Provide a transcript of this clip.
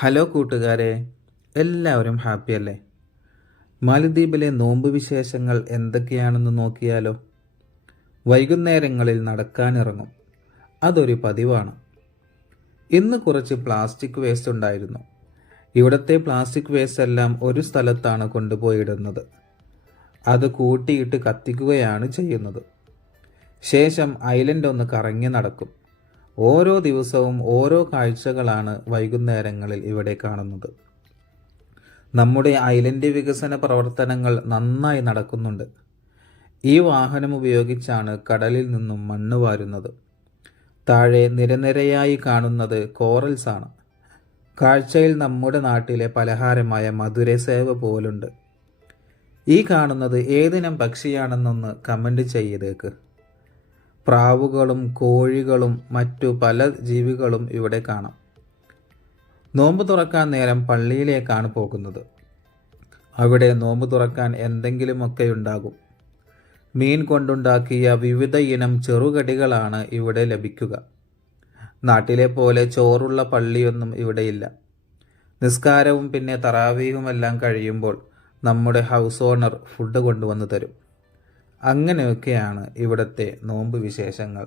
Hello കൂട്ടുകാരെ, എല്ലാവരും ഹാപ്പിയല്ലേ? മാലദ്വീപിലെ നോമ്പ് വിശേഷങ്ങൾ എന്തൊക്കെയാണെന്ന് നോക്കിയാലോ? വൈകുന്നേരങ്ങളിൽ നടക്കാനിറങ്ങും. അതൊരു പതിവാണ്. ഇന്ന് കുറച്ച് പ്ലാസ്റ്റിക് വേസ്റ്റ് ഉണ്ടായിരുന്നു. ഇവിടുത്തെ പ്ലാസ്റ്റിക് വേസ്റ്റ് എല്ലാം ഒരു സ്ഥലത്താണ് കൊണ്ടുപോയിടുന്നത്. അത് കൂട്ടിയിട്ട് കത്തിക്കുകയാണ് ചെയ്യുന്നത്. ശേഷം ഐലൻഡ് ഒന്ന് കറങ്ങി നടക്കും. ഓരോ ദിവസവും ഓരോ കാഴ്ചകളാണ് വൈകുന്നേരങ്ങളിൽ ഇവിടെ കാണുന്നത്. നമ്മുടെ ഐലൻഡ് വികസന പ്രവർത്തനങ്ങൾ നന്നായി നടക്കുന്നുണ്ട്. ഈ വാഹനം ഉപയോഗിച്ചാണ് കടലിൽ നിന്നും മണ്ണ് വാരുന്നത്. താഴെ നിരനിരയായി കാണുന്നത് കോറൽസ് ആണ്. കാഴ്ചയിൽ നമ്മുടെ നാട്ടിലെ പലഹാരമായ മധുരസേവ പോലുണ്ട്. ഈ കാണുന്നത് ഏതിനം പക്ഷിയാണെന്നൊന്ന് കമൻറ്റ് ചെയ്തേക്ക്. പ്രാവുകളും കോഴികളും മറ്റു പല ജീവികളും ഇവിടെ കാണാം. നോമ്പ് തുറക്കാൻ നേരം പള്ളിയിലേക്കാണ് പോകുന്നത്. അവിടെ നോമ്പ് തുറക്കാൻ എന്തെങ്കിലുമൊക്കെ ഉണ്ടാകും. മീൻ കൊണ്ടുണ്ടാക്കിയ വിവിധ ഇനം ചെറുകടികളാണ് ഇവിടെ ലഭിക്കുക. നാട്ടിലെ പോലെ ചോറുള്ള പള്ളിയൊന്നും ഇവിടെയില്ല. നിസ്കാരവും പിന്നെ തറാവീഹുമെല്ലാം കഴിയുമ്പോൾ നമ്മുടെ ഹൗസ് ഓണർ ഫുഡ് കൊണ്ടുവന്ന് തരും. അങ്ങനെയൊക്കെയാണ് ഇവിടുത്തെ നോമ്പ് വിശേഷങ്ങൾ.